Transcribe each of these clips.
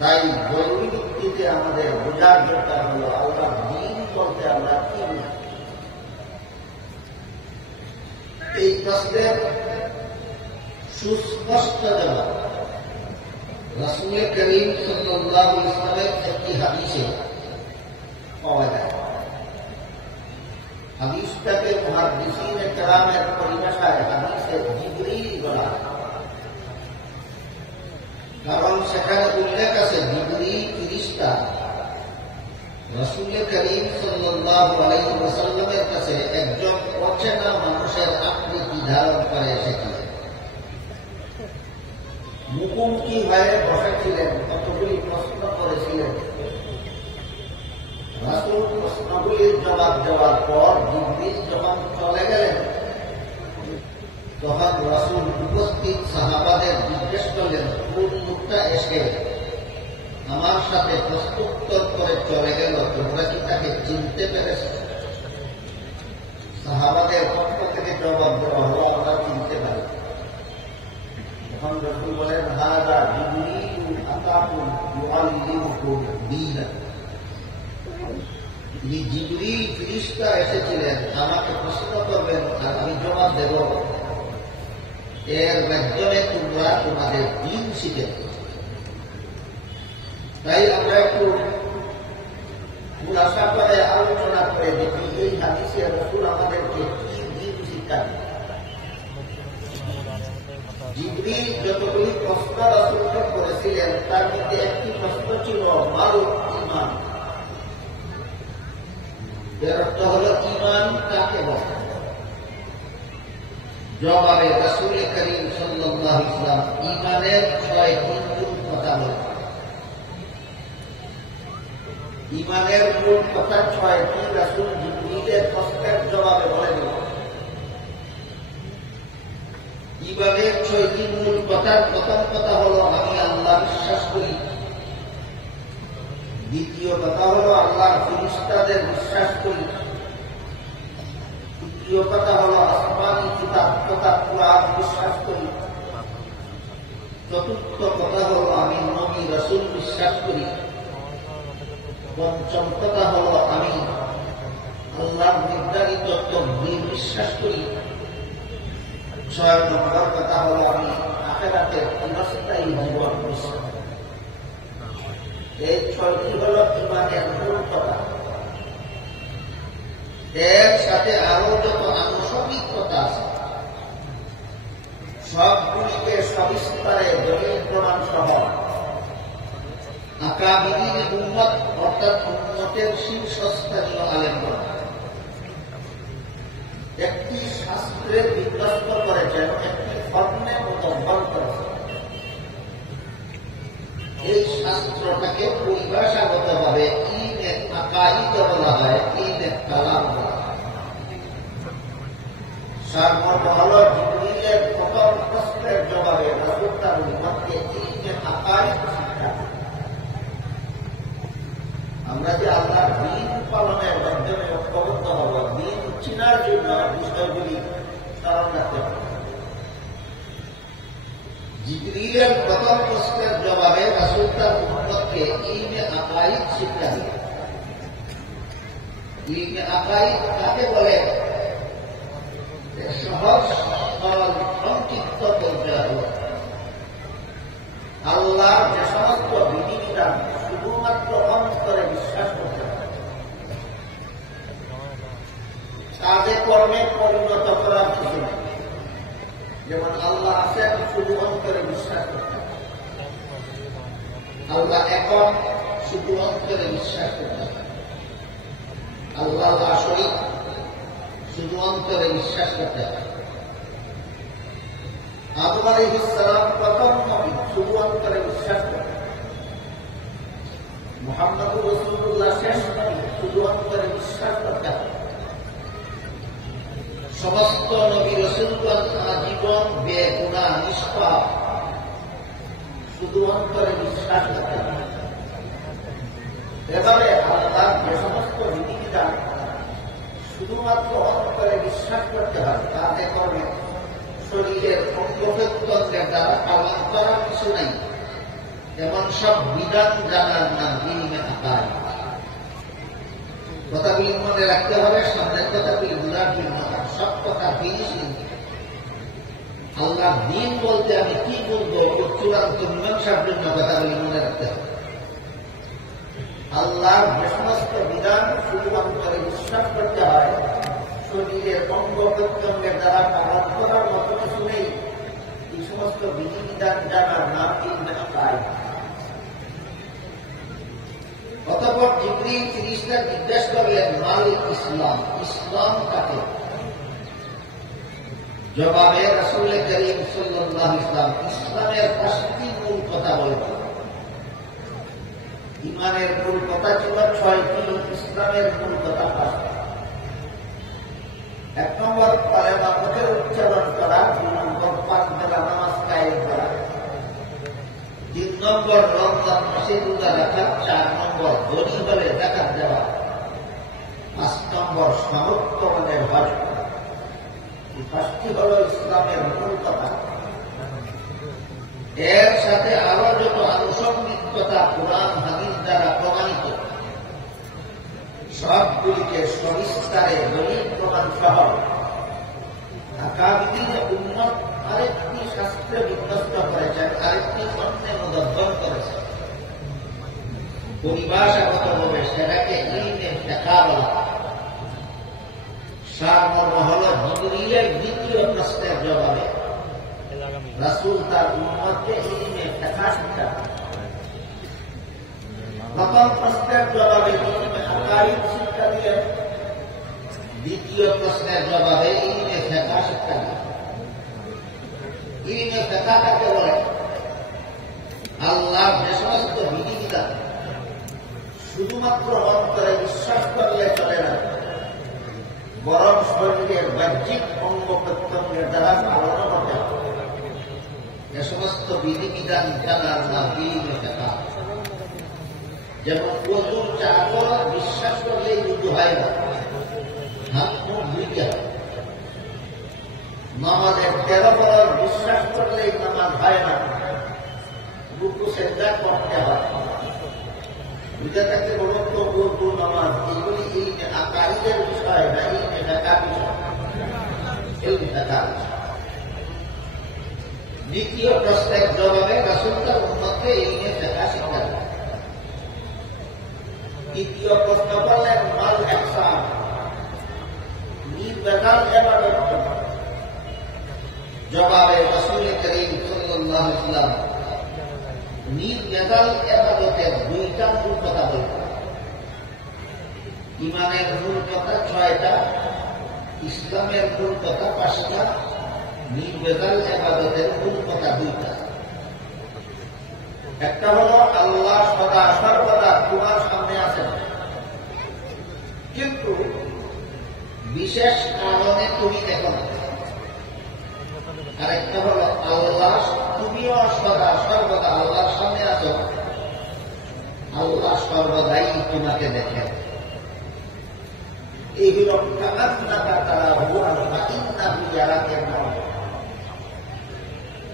তাই জরুরি ভিত্তিতে শুরুতে আমাদের বোঝার দরকার হলো আল্লাহ দ্বীন বলতে আমরা কি বুঝি। এই প্রশ্নের সুস্পষ্ট জবাব রাসূল করিম সাল্লাল্লাহু আলাইহি ওয়াসাল্লামের একটি হাদিসে পাওয়া যায়। হাদিসটাকে মুহাদ্দিসিনে কেরামের পরিভাষায় হাদিসে জিবরীল বলা, কারণ সেখানে উল্লেখ আছে জিবরীল ফেরেশতা রাসূল করিম সাল্লাল্লাহু আলাইহি ওয়াসাল্লামের কাছে একজন অচেনা মানুষের আকৃতি ধারণ করে এসেছিলেন। মুখোমুখি হয়ে বসেছিলেন, কতগুলি প্রশ্ন করেছিলেন। রাসূল প্রশ্নগুলির জবাব দেওয়ার পর জিবরীল যখন চলে গেলেন, তখন রাসূল উপস্থিত সাহাবাদের জিজ্ঞেস করলেন, কোন লোকটা এসে আমার সাথে প্রশ্নোত্তর করে চলে গেল, তোমরা কি তাকে চিনতে পেরেছ? সাহাবাদের পক্ষ থেকে জবাব দেওয়া হলো, আমরা চিনতে পারি। তখন রাসূল বলেন, হাযা জিবরীল আতাকুম ইউআল্লিমুকুম দীনাক। তিনি জিবরীল ফেরেশতা এসেছিলেন আমাকে প্রশ্ন করবেন আর আমি জবাব দেব, এর মাধ্যমে তোমরা তোমাদের দ্বীন শিখে। তাই আমরা একটু খুলাসা করে আলোচনা করে দেখি এই হাদিসে রাসূল আমাদেরকে কি দ্বীন শিক্ষা দেন। জিবরীল যতগুলি প্রশ্ন রাসূলকে করেছিলেন তার মধ্যে একটি প্রশ্ন ছিল মারুফ ঈমান। এর অর্থ হল ঈমান কাকে বলে? জবাবে রাসূল করিম সাল্লাল্লাহু আলাইহি ওয়াসাল্লাম ঈমানের ৬টি মূল কথা বলেন। ঈমানের মূল কথা ৬টি রাসূল জিবরীলের প্রশ্নের জবাবে বলেন। ঈমানের ৬টি মূল কথার প্রথম কথা হলো আমি আল্লাহ বিশ্বাস করি। দ্বিতীয় কথা হলো আল্লাহর ফেরেশতাদের বিশ্বাস করি। তৃতীয় কথা হলো আসমানী কিতাব তথা কুরআন বিশ্বাস করি। চতুর্থ কথা হলো আমি নবী রাসূল বিশ্বাস করি। পঞ্চম কথা হলো আমি আল্লাহর নির্ধারিত তকদীর বিশ্বাস করি। ৬ নম্বর কথা হলো আমি আখিরাতের চিরস্থায়ী জীবন বিশ্বাস করি। এই ৬টি হল ঈমানের মূল কথা। এর সাথে আরো যত আনুষঙ্গিক কথা আছে সবগুলিকে সবিস্তারে দলিল প্রমাণ সহ আকাবিরিন উম্মত অর্থাৎ উম্মতের শীর্ষস্থানীয় আলেমগণ একটি শাস্ত্রে বিন্যস্ত করেছেন, একটি ফর্মের মতো ভর করেছেন। এই শাস্ত্রটাকে পরিভাষাগতভাবে ইলমে আকাইদ বলা হয়, ইলমে কালাম বলা হয়। সারমর্ম হল জিবরীলের প্রথম প্রশ্নের জবাবে রাসূল তার উম্মতকে ইলমে আকাইদ শিক্ষা দেন। আমরা যে আল্লাহর দ্বীন পালনের মাধ্যমে ঐক্যবদ্ধ হব, দ্বীন চিনার জন্য বিষয়গুলি স্মরণ রাখতে হবে। জিবরীলের প্রথম প্রশ্নের জবাবে রাসূল তার উম্মতকে ইলমে আকাইদ শিক্ষা দিলেন। ইলমে আকাইদ কাকে বলে? সহজ সরল সংক্ষিপ্ত পর্যায় হল আল্লাহর যে সমস্ত বিধিবিধান শুধুমাত্র অন্তরে বিশ্বাস করতে হবে, কাজে কর্মে পরিণত করার কিছু নেই। যেমন আল্লাহ আছেন, শুধু অন্তরে বিশ্বাস করতে হবে। আল্লাহ একক, শুধু অন্তরে বিশ্বাস করতে হবে। আল্লাহ লা শরীক, শুধু অন্তরে বিশ্বাস করতে হবে। আদম আলাইহিস সালাম প্রথম নবী, শুধু অন্তরে বিশ্বাস করতে হবে। মুহাম্মদুর রাসূলুল্লাহ শেষ নবী, শুধু অন্তরে বিশ্বাস করতে হবে। সমস্ত নবী রাসূলগণ জীবন বেগুনাহ নিষ্পাপ, শুধু অন্তরে বিশ্বাস করতে হবে। এভাবে আল্লাহর যে সমস্ত বিধিবিধান শুধুমাত্র অন্তরে বিশ্বাস করতে হয়, তাতে কর্মে শরীরের অঙ্গ প্রত্যঙ্গের দ্বারা পালন করার কিছু নাই। এমন সব বিধান জানার নাম ইলমে আকাইদ। কথাগুলি মনে রাখতে হবে, সামনের কথাগুলি বুঝার জন্য সব কথা ফিনিশিং। আল্লাহ দিন বলতে আমি কি বলবো চূড়ান্ত মীমাংসার জন্য কথাগুলি মনে রাখতে হবে। আল্লাহর যে সমস্ত বিধান শুধুমাত্র বিশ্বাস করতে হয়, শরীরের অঙ্গ প্রত্যঙ্গের দ্বারা পালন করার মতো কিছু নেই। এই সমস্ত বিধিবিধান জানার নাম ইলমে আকাইদ। অতঃপর জিবরিল ফেরেশতা জিজ্ঞেস করলেন, মালিক ইসলাম, ইসলাম কাকে? জবাবে রাসূল করিম সাল্লাল্লাহু আলাইহি ওয়াসাল্লাম ইসলামের 5টি মূল কথা বলেছেন। ইমানের মূল কথা ছিল 6টি, ইসলামের মূল কথা 5টি। 1 নম্বর কালেমা মুখে উচ্চারণ করা, 2 নম্বর 5 বেলা নামাজ কায়েম করা, 3 নম্বর রমজান মাসে রোজা রাখা, 4 নম্বর ধনী হলে যাকাত দেওয়া, 5 নম্বর সামর্থ্যবানের হজ করা। এই 5টি হল ইসলামের মূল কথা। এর সাথে আরো যত আনুষঙ্গিক কথা কোরআন হাদিস দ্বারা প্রমাণিত, সবগুলিকে সবিস্তারে দলিল প্রমাণ সহ আকাবিদিনে উম্মত আরেকটি শাস্ত্রে বিন্যস্ত করেছেন, আরেকটি অন্যে মুদব্বর করেছেন। পরিভাষাগতভাবে সেটাকে ইলমে ফিকহ বলা। সারমর্ম হল জিবরিলের 2য় প্রশ্নের জবাবে রাসূল তার উম্মতকে ইলমে ফিকহ শিক্ষা। প্রথম প্রশ্নের জবাবে ইলমে আকাইদ শিক্ষা দিলেন, 2য় প্রশ্নের জবাবে ইলমে ফিকহ শিক্ষা দিলেন। ইলমে ফিকহ কাকে বলে? আল্লাহর যে সমস্ত বিধিবিধান শুধুমাত্র অন্তরে বিশ্বাস করলে চলে না, বরং শরীরের বাহ্যিক অঙ্গ প্রত্যঙ্গের দ্বারা পালন করতে হবে। এ সমস্ত বিধিবিধান জানার নাম ইলমে ফিকহ। যেমন ওযুর 4 ফরজ বিশ্বাস করলেই ওযু হয় না, হাত মুখ ধুইতে হবে। নামাজের 13 ফরজ বিশ্বাস করলেই নামাজ হয় না, রুকু সিজদা করতে হয়। বুঝে থাকতে বলুন তো ওযু, নামাজ এগুলি ইলমে আকাইদের বিষয় না, ইলমে ফিকহ বিষয়। ইলমে ফিকহ। 2য় প্রশ্নের জবাবে রাসূল তার উম্মতকে ইলমে ফিকহ শিক্ষা দেন। 3য় প্রশ্ন করলেন, মাল ইহসান, নির্বেজাল ইবাদত। জবাবে রাসূল করিম সাল্লাল্লাহু আলাইহি ওয়াসাল্লাম নির্বেজাল ইবাদতের 2টা মূল কথা বলেছেন। ইমানের মূল কথা 6টা, ইসলামের মূল কথা 5টা, নির্বেজাল ইবাদতের মূল কথা 2টা। একটা হলো আল্লাহ সদা সর্বদা তোমার সামনে আছেন, কিন্তু বিশেষ কারণে তুমি দেখো না। আরেকটা হলো আল্লাহ, তুমিও সদা সর্বদা আল্লাহর সামনে আছো, আল্লাহ সর্বদাই তোমাকে দেখেন। এই হল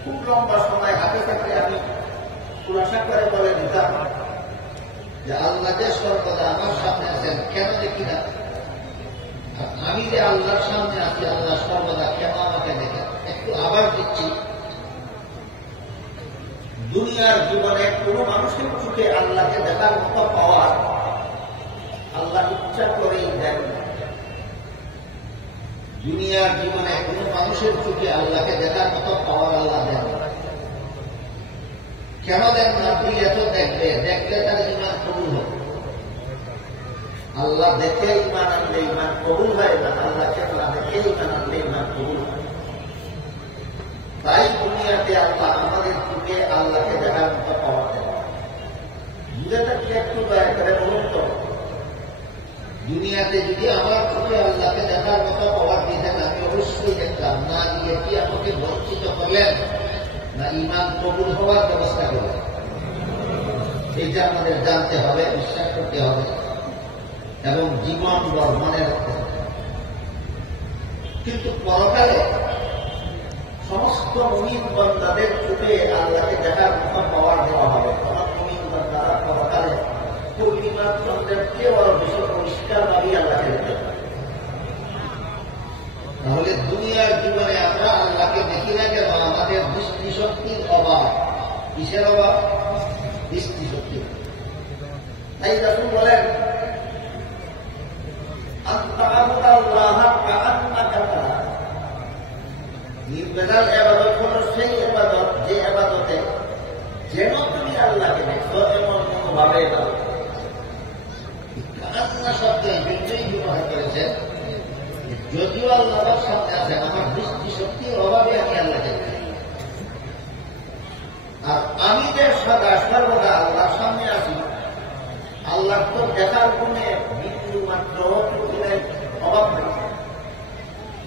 খুব লম্বা সময় হাতে থাকলে আমি খুলাসা করে বলে দিতাম যে আল্লাহ যে সর্বদা আমার সামনে আছেন, কেন দেখি না? আমি যে আল্লাহর সামনে আছি, আল্লাহ সর্বদা কেন আমাকে দেখেন? একটু আবার দিচ্ছি, দুনিয়ার জীবনে কোন মানুষের চোখে আল্লাহকে দেখার মতো পাওয়ার আল্লাহ ইচ্ছা করেই দেন। দুনিয়ার জীবনে কোন মানুষের চোখে আল্লাহকে দেখার মতো পাওয়ার আল্লাহ দেন। কেন দেন না? দিলে তো দেখবে, দেখলে তার ইমান কবুল হবে। আল্লাহ দেখে ইমান আনলে ইমান কবুল হয় না, আল্লাহকে না দেখে ইমান আনলে ইমান কবুল হয়। তাই দুনিয়াতে আল্লাহ আমাদের চোখে আল্লাহকে দেখার মতো পাওয়া দেন। বুঝে থাকলে একটু দয়া করে বলুন তো, দুনিয়াতে যদি আমার চোখে আল্লাহকে দেখার মতো পাওয়ার দিতেন, আমি অবশ্যই দেখতাম। না দিয়ে কি আমাকে বঞ্চিত করলেন না ইমান কবুল হওয়ার ব্যবস্থা করলেন? এইটা আমাদের জানতে হবে, বিশ্বাস করতে হবে এবং জীবন ভর মনে রাখতে হবে। কিন্তু পরকালে সমস্ত মুমিন বান্দাদের চোখে আল্লাহকে দেখার মতো পাওয়ার দেওয়া হবে। তখন মুমিন বান্দারা পরকালে পূর্ণিমার চন্দ্রের চেয়ে বড় বেশি পরিষ্কার ভাবে আল্লাহকে দেখতে পাবে। তাহলে দুনিয়ার জীবনে আমরা আল্লাহকে দেখি না কেন? আমাদের দৃষ্টিশক্তির অভাব। কিসের অভাব? দৃষ্টিশক্তি। তাই রাসূল বলেন, নির্বেজাল ইবাদত হলো সেই ইবাদত যে ইবাদতে যেন তুমি আল্লাহকে দেখছো এমন কোনোভাবে ইবাদত। কান্না শব্দ জন্যই ব্যবহার করেছেন, যদিও আল্লাহ সামনে আছেন, আমার দৃষ্টিশক্তির অভাবে আমি আল্লাহকে দেখি। আর আমি যে সদা সর্বদা আল্লাহর সামনে আছি, আল্লাহ তো দেখার গুণে বিন্দু মাত্র অভাব নেই।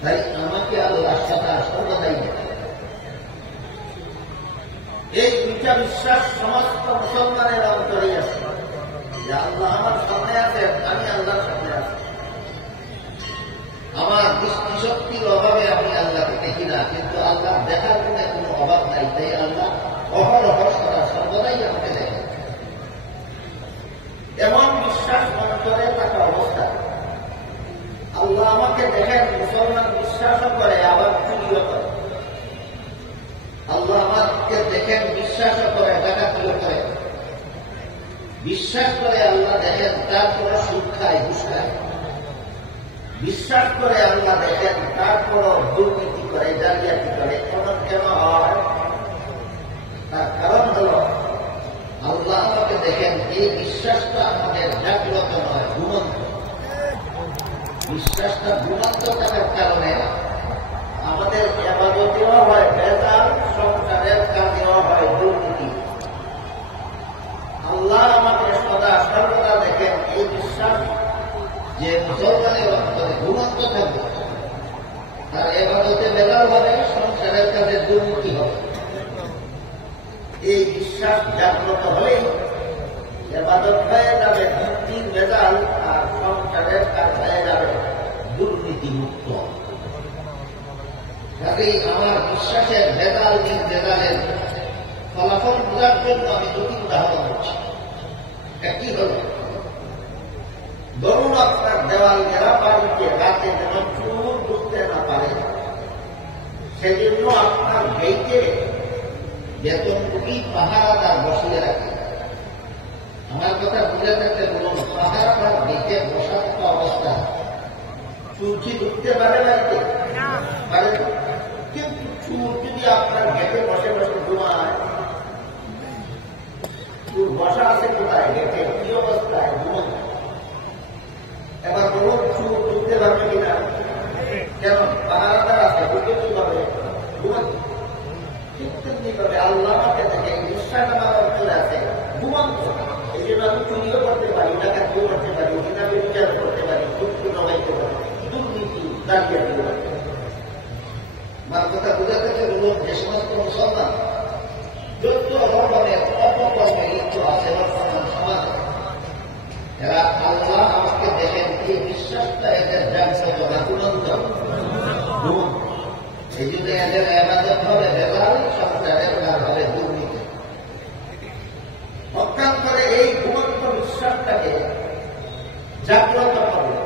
তাই আমাকে আল্লাহ সদা সর্বদাই দেখে। এই দুইটা বিশ্বাস সমস্ত মুসলমানের অন্তরেই আছে যে আল্লাহ আমার সামনে আছে, আমি আল্লাহর সামনে আছি। আমার দৃষ্টিশক্তির অভাবে আমি আল্লাহকে দেখি না, কিন্তু আল্লাহ দেখার গুণে কোনো অভাব নাই। তাই আল্লাহ অহরহ সদা সর্বদাই আমাকে দেখে। এমন বিশ্বাস অন্তরে থাকা অবস্থা আল্লাহ আমাকে দেখেন, মুসলমান বিশ্বাসও করে আবার চুরিও করে। আল্লাহ আমাকে দেখেন, বিশ্বাসও করে, ডাকাতিও করে। বিশ্বাস করে আল্লাহ দেখেন, তারপর সুদ খায়, ঘুষ খায়। বিশ্বাস করে আল্লাহ দেখেন, তারপর দুর্নীতি করে, জালিয়াতি করে। এমন কেন হয়? তার কারণ হল আল্লাহ আমাকে দেখেন, এই বিশ্বাসটা আমাদের জাগ্রত নয়, ঘুমন্ত। বিশ্বাসটা ঘুমন্ত থাকার কারণে আমাদের ইবাদতেও হয় ভেজাল, সংসারের কাজেও হয় দুর্নীতি। আল্লাহ আমাদের সদা সর্বদা দেখেন, এই বিশ্বাস যে মুসলমানের অন্তরে ঘুমন্ত থাকবে, তার ইবাদতে ভেজাল হবে, সংসারের কাজে দুর্নীতি হবে। এই বিশ্বাস জাগ্রত হলেই ইবাদত হয়ে যাবে দুর্নীতির ভেজাল, আর সংসারের কাজ হয়ে যাবে দুর্নীতি মুক্ত। কাজেই আমার বিশ্বাসের ভেজাল নির্ভেজালের ফলাফল বোঝার জন্য আমি দুটি উদাহরণ দিচ্ছি। একটি হল, ধরুন আপনার দেওয়াল ঘেরা বাড়িতে রাতে যেন চোর ঢুকতে না পারে, সেজন্য আপনার গেইটে বেতনভোগী পাহারাদার বসিয়ে রাখে। আমার কথা বুঝে থাকলে বলুন, পাহারাদার গেইটে বসা থাকা অবস্থা চুর কি ঢুকতে পারে বাড়িতে? পারে। কিন্তু চুর যদি আপনার গেটে বসে বসে ঘুমায়, চুর বসা আছে কোথায়? গেটে। কি অবস্থায়? ঘুমায়। এবার বলুন, চুর ঢুকতে পারবে কিনা? কেন? পাহারাদার আছে, ঢুকে কি পাবে? ঘুমায়। আল্লাহ আমাকে দেখে, বিশ্বাস আমার অন্তরে আছে, ঘুমান্ত। এই জন্য আমি চুরিও করতে পারি, ডাকাতিও করতে পারি, কিতাবে বিচার করতে পারি, চুক্তি জমাইতে পারি, দুর্নীতি দাঁড়িয়ে দিতে পারি। আমার কথা বোঝা থেকে বলুন, যে সমস্ত মুসলমান যত রকমের অপকর্মে লিপ্ত আছে বর্তমান সমাজে, এরা আল্লাহ আমাকে দেখেন, এই বিশ্বাসটা এদের জাগ্রত না তুলন্ত। এই জন্য এদের ইবাদত হবে ভেজাল, সংসারের কাজ হবে দুর্নীতি। অর্থাৎ করে এই ঘুমন্ত বিশ্বাসটাকে জাগ্রত করবে।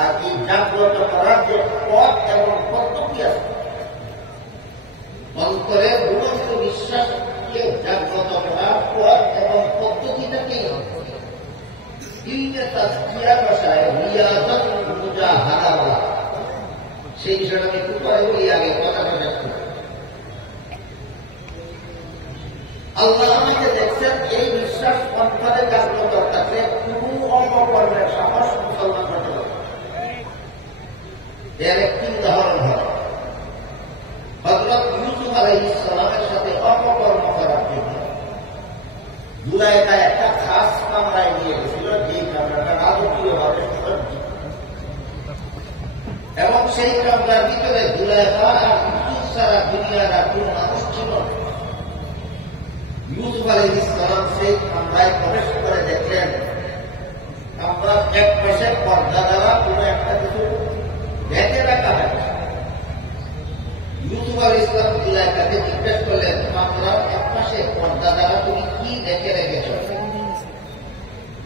আর এই জাগ্রত করার যে পথ এবং পদ্ধতি আছে, অন্তরে ঘুমন্ত বিশ্বাসকে জাগ্রত করার পথ এবং পদ্ধতিটাকেই তাজকিয়া ভাষায় রিয়াজত মুজাহাদা বলা। সেই বিষয়টা আমি একটু পরে বলি, আগে কথাটা দেখতে। আল্লাহ আমাকে দেখছেন, এই বিশ্বাস অন্তরে জাগ্রত থাকলে কোনো অপকর্মের সাহস মুসলমান করতে পারে। এর একটি উদাহরণ হয়, হযরত ইউসুফ আলাইহিস সালামের সাথে অপকর্ম করার জন্য জুলাইখা একটা খাস কামরায় নিয়ে গেছিল, যে কামরাটা রাজকীয়ভাবে সজ্জিত। এবং সেই কামরার ভিতরে জুলাইখা আর ইউসুফ ছাড়া দুনিয়ার আর কোন মানুষ ছিল না। ইউসুফ আলাইহিস সালাম সেই কামরায় প্রবেশ করে দেখলেন, কামরার এক পাশে পর্দা দ্বারা কোন একটা কিছু ঢেকে রাখা হয়েছে।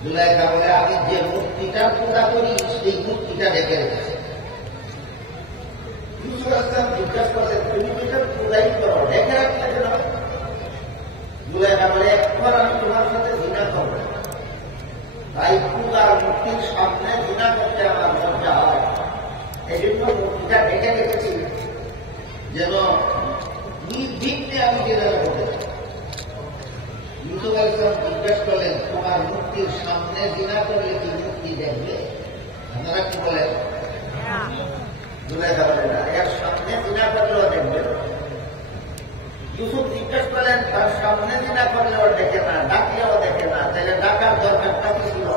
জুলাইখা বলে আমি যে মূর্তিটার পূজা করি সেই মূর্তিটা রেখে রেখেছে। ইউসুফ আলাইহিস জিজ্ঞাসা করলেন তুমি যেটা পূজাই করো রেখে রাখলে কেন? জুলাইখা বলে একবার আমি তোমার সাথে জিনা করব, তাই পূজার মূর্তির সামনে জিনা করতে আমার লজ্জা হয়, এই জন্য মূর্তিটা রেখে রেখেছি যেন নির্বিঘ্নে আমি জেনারে করতে চাই। ইউসুফ আলাইহিস জিজ্ঞাসা করলেন তোমার মূর্তির সামনে জিনা করলে কি মূর্তি দেখবে? আপনারা কি বলেন? জুলাইখা বলেন না, এর সামনে জিনা করলেও দেখবে। ইউসুফ জিজ্ঞাসা করলেন তার সামনে জিনা করলেও দেখে না, ডাকলেও দেখে না, তাহলে ডাকার দরকারটা কি ছিল?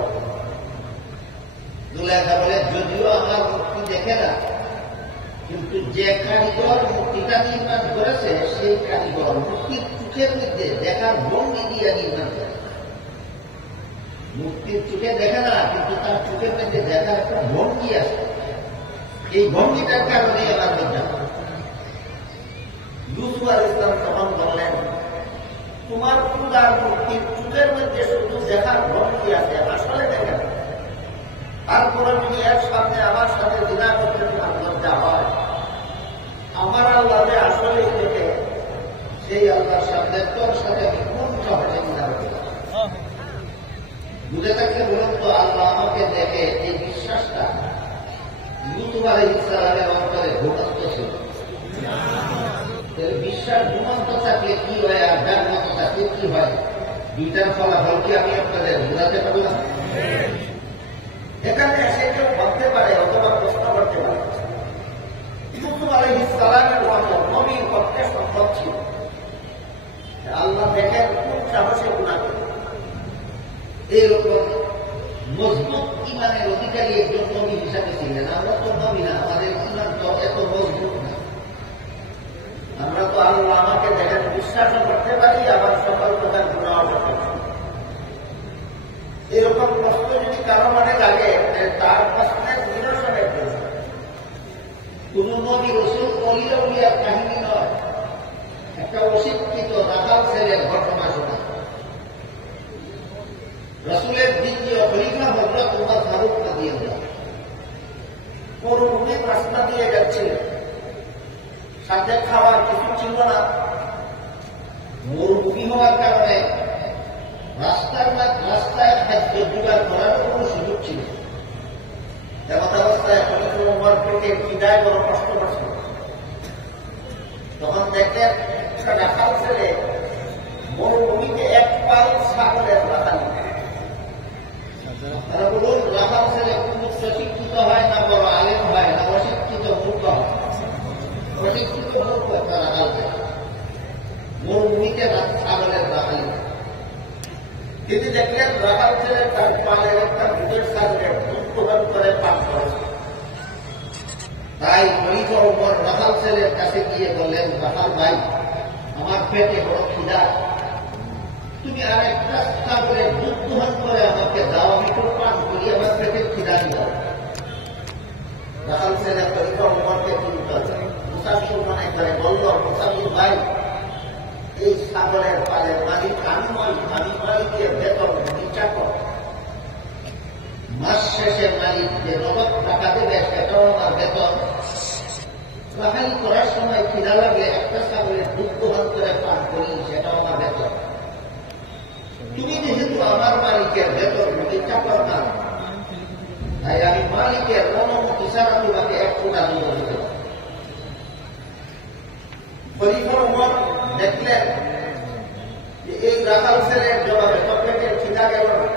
জুলাইখা বলে যদিও আমার মূর্তি দেখে না, কিন্তু যে কারিগর মূর্তিটা নির্মাণ করেছে সেই কারিগর মূর্তির চোখের মধ্যে দেখার ভঙ্গি দিয়ে নির্মাণ করে। মূর্তির চোখে দেখে না, কিন্তু তার চোখের মধ্যে দেখার একটা ভঙ্গি আছে, এই ভঙ্গিটার কারণে আমার লজ্জা। ইউসুফ আলাইহিস সালাম তখন বললেন তোমার পূজার মূর্তির চোখের মধ্যে শুধু দেখার ভঙ্গি আছে, আসলে দেখে না। তারপরে যদি এর সামনে আমার সাথে জিনা করতে তোমার লজ্জা হয়, আমার আল্লাহ যে আসলে দেখে সেই আল্লাহর সামনে তোর সাথে আমি কোন সহজে জিনা করতে পারি? বুঝে থাকলে বলুন তো আল্লাহ আমাকে দেখে এই বিশ্বাসটা ইউসুফ আলাইহিস সালামের অন্তরে ঘুমন্ত ছিল। বিশ্বাস ঘুমন্ত থাকলে কি হয় আর জাগ্রত থাকলে কি হয়, দুইটার ফলাফল কি আমি আপনাদের বোঝাতে পারবো না? এখানে এসে কেউ ভাবতে পারে অথবা প্রশ্ন করতে পারে ইউসুফ আলাইহিস সালামের মতো নবীর পক্ষে সম্ভব ছিল আল্লাহ দেখেন কোন সাহসে গুনাহ করে? এইরকম মজবুত ইমানের অধিকারী একজন নবী হিসাবে ছিলেন। আমরা তো নবী না, আমাদের ইমান তো এত মজবুত না। আমরা তো আল্লাহ আমাকে দেখেন বিশ্বাসও করতে পারি, আবার সকল প্রকার গুনাহ করতে পারি। এরকম প্রশ্ন যদি কারো মনে লাগে তার প্রশ্নের নিরসনের জন্য কোন নবী রাসূল ওলি আউলিয়ার কাহিনী নয়, একটা অশিক্ষিত রাখাল ছেলের ঘটনা শোনা। রাসূলের দ্বিতীয় খলিফা হযরত ওমর ফারুক রাদিয়াল্লাহু মরুভূমির রাস্তা দিয়ে যাচ্ছিলেন, সাথে খাওয়ার কিছু ছিল না। মরুভূমি হওয়ার কারণে রাস্তায় খাদ্য জোগাড় করার কোন সুযোগ ছিল। এমন অবস্থায় খলিফা ওমর পেটে খিদায় বড় কষ্ট করছিল। তখন দেখলেন একটা রাখাল ছেলে মরুভূমিতে এক পাল ছাগলের রাখালি। তারা বলুন রাখাল ছেলে কোন প্রশিক্ষিত হয় না, বড় আলেম হয় না, অশিক্ষিত মূর্খ হয়? অশিক্ষিত মূর্খ একটা রাখাল ছেলে মরুভূমিতে ছাগলের রাখালি। তিনি দেখলেন রাখাল ছেলে তার পালের একটা দুধের ছাগলের দুধ প্রদান করে পান করেছে। তাই খলিফা ওমর রাখাল ছেলের কাছে গিয়ে বললেন, রাখাল ভাই, আমার পেটে বড় খিদা, তুমি আর একটা ছাগলের দুধ দোহন করে আমাকে দাও, আমি একটু পান করি, আমার পেটের খিদা দিও। রাখাল ছেলে খলিফা ওমরকে মুসাফির মনে করে বলল, মুসাফির ভাই, এই ছাগলের পালের মালিক আমি নই, আমি মালিকের বেতন চাকর। মাস শেষে মালিক যে নগদ টাকা দেবে সেটাও আমার বেতন। রাখালি করার সময় খিদা লাগলে একটা ছাগলের দুধ দোহন করে পান করি, সেটাও আমার বেতন। তুমি যেহেতু আমার মালিকের বেতন চাকর না, তাই আমি মালিকের অনুমতি ছাড়া তোমাকে এক ফোঁটা দুধ দিতে পারি। খলিফা ওমর দেখলেন যে এই রাখাল ছেলের জবাবে পেটের খিদা গেল না।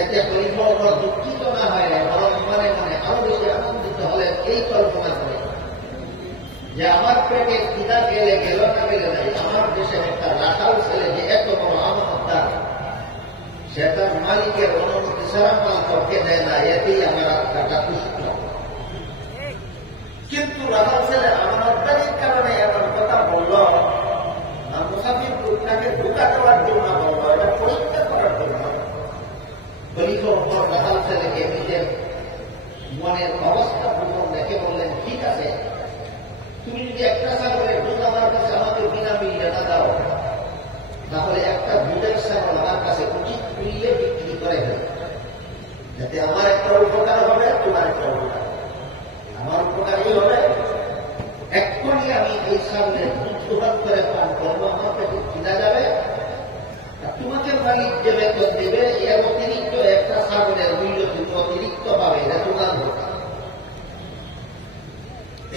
এতে খলিফা ওমর দুঃখিত না হয়, বরং মনে মনে আরো বেশি আনন্দিত হলেন এই কল্পনা করে যে আমার পেটে খিদা গেলে গেল না গেলে নাই, আমার দেশের একটা রাখাল ছেলে যে এত বড় আমানতদার, সে তার মালিকের অনুমতি ছাড়া মাল কাউকে দেয় না, এতেই আমার আত্মাটা খুশি। কিন্তু রাখাল ছেলে আমানতদারির কারণে এমন কথা বলল না, মুসাফির তাকে ধোঁকা দেওয়ার জন্য বলল, এটা পরীক্ষা করার জন্য। খলিফা ওমর রাখাল ছেলেকে নিজের মনের অবস্থা প্রথম দেখে বললেন, ঠিক আছে, তুমি যদি একটা ছাগলের দুধ আমার কাছে আমাকে বিনামূল্যে না দাও, তাহলে একটা দুধের ছাগল আমার কাছে উচিত মূল্যে বিক্রি করে ফেলে, যাতে আমার একটা উপকার হবে, তোমার একটা উপকার। আমার উপকার এই হবে, এক্ষুনি আমি এই সামনে দুধ করে পান করবো, আমার পেটে কিনা যাবে, তোমাকে মালিক যে বেতন দেবে এর অতিরিক্ত একটা ছাগলের মূল্য তুমি অতিরিক্ত পাবে, এটা তোমার হোক।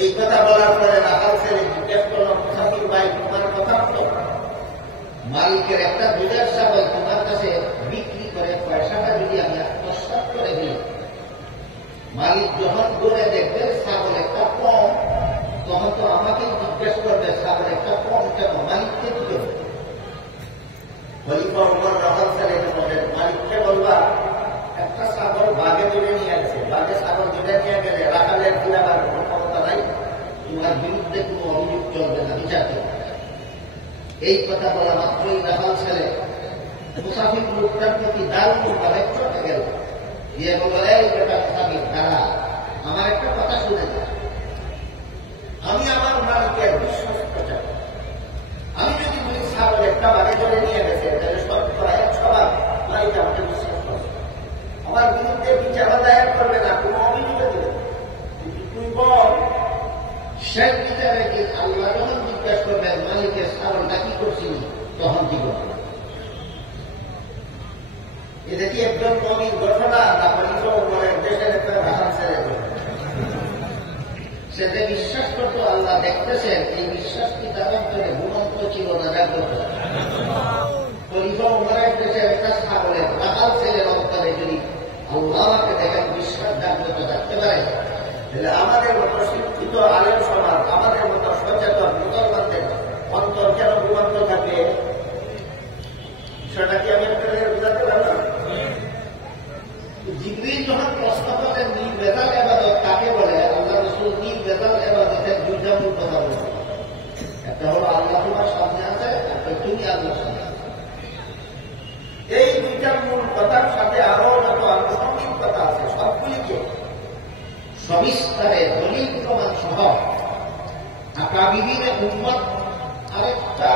এই কথা বলার পরে রাখাল ছেলে জিজ্ঞেস করলাম, মুসাফির ভাই তোমার কথা তো মালিকের একটা দুধের ছাগল তোমার কাছে বিক্রি করে পয়সাটা যদি আমি আত্মসাৎ করে দিই, মালিক যখন করে দেখবে ছাগল একটা কম, তখন তো আমাকে জিজ্ঞেস করবে ছাগল একটা কম কেন, মালিককে দিবে। খলিফা উমর রাখাল ছেলে বলেন, মালিককে বলবা একটা ছাগল বাঘে তুলে নিয়ে আসছে, বাঘে ছাগল তুলে নিয়ে গেলে রাখালের দিলাবার কোনো ক্ষমতা নাই, তোমার বিরুদ্ধে কোনো অভিযোগ চলবে না, বিচার চলবে। এই কথা বলা মাত্রই রাখাল ছেলে মুসাফির লোকটার প্রতি দারুণ ভাবে চটে গেল, দিয়ে বলল, এই বেটা মুসাফির দাঁড়া, আমার একটা কথা শুনে যা। আমি আমার মালিকের বিশ্বস্ত চাই, আমি যদি বলি ছাগল একটা বাঘে চলে নিয়ে গেছে, তাহলে শতকরা 100 মালিক আমাকে বিশ্বাস করবে, আমার বিরুদ্ধে বিচার দায়ের করবে না, কোনো অভিযোগ দেবে। কিন্তু তুই বল, শেষ বিচারে কি আল্লাহ যখন জিজ্ঞাসা করবেন মালিকের ছাগলটা কি করছিনি, তখন কি করবে? এটা কি একজন নবীর ঘটনা না খলিফা উমরের দেশের একটা রাখাল ছেলে? সে যে বিশ্বাস করতো আল্লাহ দেখতেছেন, এই বিশ্বাস কি তার অন্তরে ঘুমন্ত ছিল না জাগ্রত? খলিফা উমরের দেশের একটা ছাগলের রাখাল ছেলের অন্তরে যদি আল্লাহকে দেখেন বিশ্বাস জাগ্রত থাকতে পারে, তাহলে আমাদের মতো শিক্ষিত আলেম সমাজ, আমাদের মতো সচেতন মুসলমানদের অন্তর কেন ঘুমন্ত থাকে? সেটা কি আমি আপনাদের বোঝাতে পারলাম? জিবরিল যখন প্রশ্ন করেন নির্বেজাল ইবাদত কাকে বলে, আল্লাহ রাসূল নির্বেজাল ইবাদতের দুইটা মূল কথা বলেন। একটা হলো আল্লাহ তোমার সামনে আছে, একটা তুমি আল্লাহর সামনে আছে। এই দুইটা মূল কথার সাথে আরো যত আনুষঙ্গিক কথা আছে সবগুলিকে সবিস্তারে দলিল প্রমাণ সহ আকাবিরিনে উম্মত আরেকটা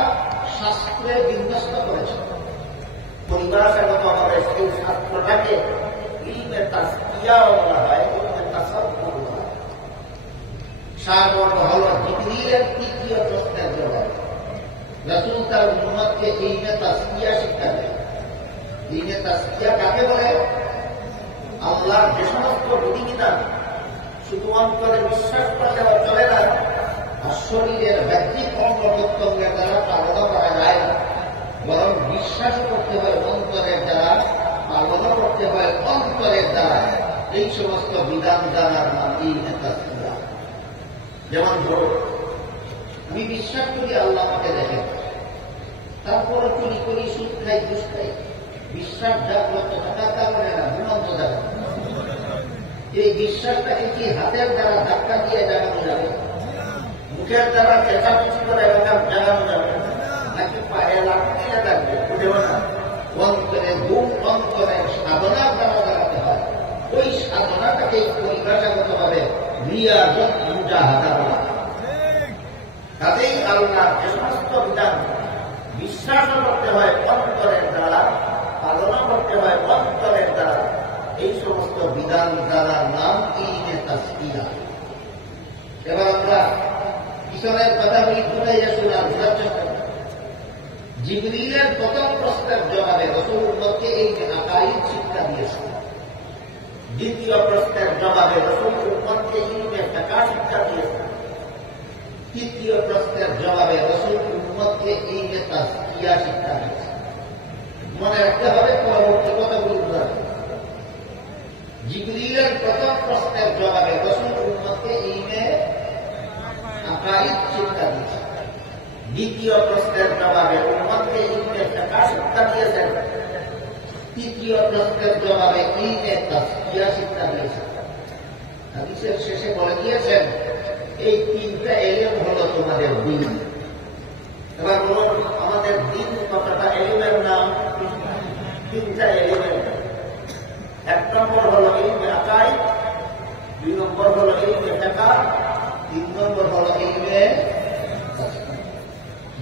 শাস্ত্রে বিন্যস্ত করেছে। পরিভাষাগতভাবে সেই শাস্ত্রটাকে ইলমে তাসকিয়াও বলা হয়, ইলমে তাসাব্বুহ বলা হয়। সারমর্ম হল জিবরিলের তৃতীয় প্রশ্নের জবাব। রাসূল তার উম্মতকে ইলমে তাসকিয়া শিক্ষা দেন। ইলমে তাসকিয়া কাকে বলে? আল্লাহর যে সমস্ত বিধিবিধান শুধু অন্তরে বিশ্বাস করলে চলে না, আর শরীরের ব্যক্তিক অঙ্গ প্রত্যঙ্গের দ্বারা পালন করা যায় না, বরং বিশ্বাস করতে হয় অন্তরের দ্বারা, পালন করতে হয় অন্তরের দ্বারা। এই সমস্ত বিধান জানার নাম ইলমে তাসকিয়া। যেমন ধরো, আমি বিশ্বাস করি আল্লাহ আমাকে দেখেন, তারপরে চুরি করি, সুদ খাই, ঘুষ খাই, বিশ্বাস জাগ্রত থাকার কারণে না, ঘুমন্ত থাকে। এই বিশ্বাসটাকে কি হাতের দ্বারা ধাক্কা দিয়ে জাগানো যাবে? মুখের দ্বারা চেঁচামেচি করে জাগানো যাবে? নাকি পায়ে লাভ দিয়ে থাকবে? বুঝেও না। অন্তরে ঘুম, অন্তরের সাধনার দ্বারা জাগাতে হয়। ওই সাধনাটাকে পরিভাষাগত ভাবে রিয়াজত মুজাহাদা বলা হয়। তাতেই আল্লাহ যে সমস্ত বিধান বিশ্বাসও করতে হয় অন্তরের দ্বারা, পালনও করতে হয় অন্তরের দ্বারা, এই সমস্ত বিধান জানার নাম ইলমে তাসকিয়া। এবার আমরা পিছনের কথাগুলি ঘুরাইয়া শোনার বোঝার চেষ্টা করি। জিবরিলের প্রথম প্রশ্নের জবাবে রাসূল উম্মতকে এই আকাইদ শিক্ষা দিয়েছেন। দ্বিতীয় প্রশ্নের জবাবে রাসূল উম্মতকে ইলমে ফিকহ শিক্ষা দিয়েছেন। তৃতীয় প্রশ্নের জবাবে রাসূল উম্মতকে ইলমে তাসকিয়া শিক্ষা দিয়েছেন। মনে রাখতে হবে পরবর্তী কথাগুলি বোঝার। জিবরিলের প্রথম প্রশ্নের জবাবে রাসূল উম্মতকে ইলমে আকাইদ শিক্ষা দিয়েছেন। দ্বিতীয় প্রশ্নের জবাবে উম্মতকে ইলমে ফিকহ শিক্ষা দিয়েছেন। তৃতীয় প্রশ্নের জবাবে ইলমে তাসকিয়া শিক্ষা দিয়েছেন। হাদিসের শেষে বলে দিয়েছেন, এই তিনটা এলেম হলো তোমাদের দিন। এবার বলুন, আমাদের দিন কথাটা এলিমের নাম, তিনটা এলিমের নাম। এক নম্বর হল ইলমে আকাইদ, দুই নম্বর হল ইলমে ফিকহ, তিন নম্বর হল ইলমে তাসকিয়া।